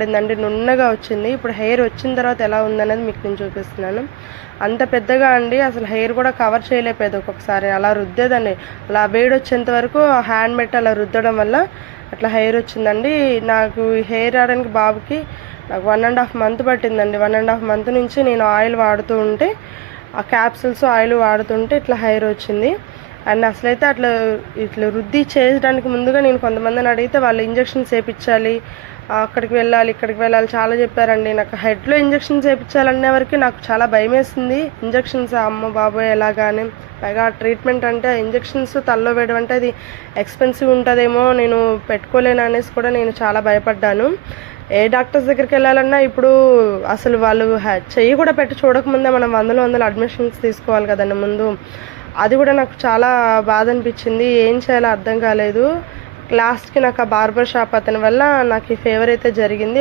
పడిందండి, నున్నగా వచ్చింది. ఇప్పుడు హెయిర్ వచ్చిన తర్వాత ఎలా ఉందనేది మీకు నేను చూపిస్తున్నాను. అంత పెద్దగా అండి, అసలు హెయిర్ కూడా కవర్ చేయలేకపోయేది. ఒక్కొక్కసారి అలా రుద్దేదండి, అలా వేడి వచ్చేంత వరకు హ్యాండ్ పెట్టి అలా రుద్దడం వల్ల అట్లా హెయిర్ వచ్చిందండి. నాకు హెయిర్ రావడానికి బాబుకి నాకు 1.5 మంత్ పట్టిందండి. 1.5 మంత్ నుంచి నేను ఆయిల్ వాడుతూ ఉంటే, ఆ క్యాప్సిల్స్ ఆయిల్ వాడుతుంటే ఇట్లా హెయిర్ వచ్చింది. అండ్ అసలైతే ఇట్లా రుద్ది చేయడానికి ముందుగా నేను కొంతమందిని అడిగితే వాళ్ళు ఇంజెక్షన్స్ వేయించాలి, అక్కడికి వెళ్ళాలి, ఇక్కడికి వెళ్ళాలి చాలా చెప్పారండి. నాకు హెడ్లో ఇంజెక్షన్స్ వేయించాలనే వరకు నాకు చాలా భయం వేసింది. ఇంజెక్షన్స్ అమ్మ బాబోయ్ ఎలాగానే, పైగా ట్రీట్మెంట్ అంటే ఇంజెక్షన్స్ తలలో వేయడం అంటే అది ఎక్స్పెన్సివ్ ఉంటుందేమో, నేను పెట్టుకోలేను అనేసి కూడా నేను చాలా భయపడ్డాను. ఏ డాక్టర్స్ దగ్గరికి వెళ్ళాలన్నా ఇప్పుడు అసలు వాళ్ళు చెయ్యి కూడా పెట్టి చూడకముందే మనం వందల అడ్మిషన్స్ తీసుకోవాలి కదండి ముందు. అది కూడా నాకు చాలా బాధ అనిపించింది. ఏం చేయాలో అర్థం కాలేదు. లాస్ట్కి నాకు ఆ బార్బర్ షాప్ అతని వల్ల నాకు ఈ ఫేవర్ అయితే జరిగింది.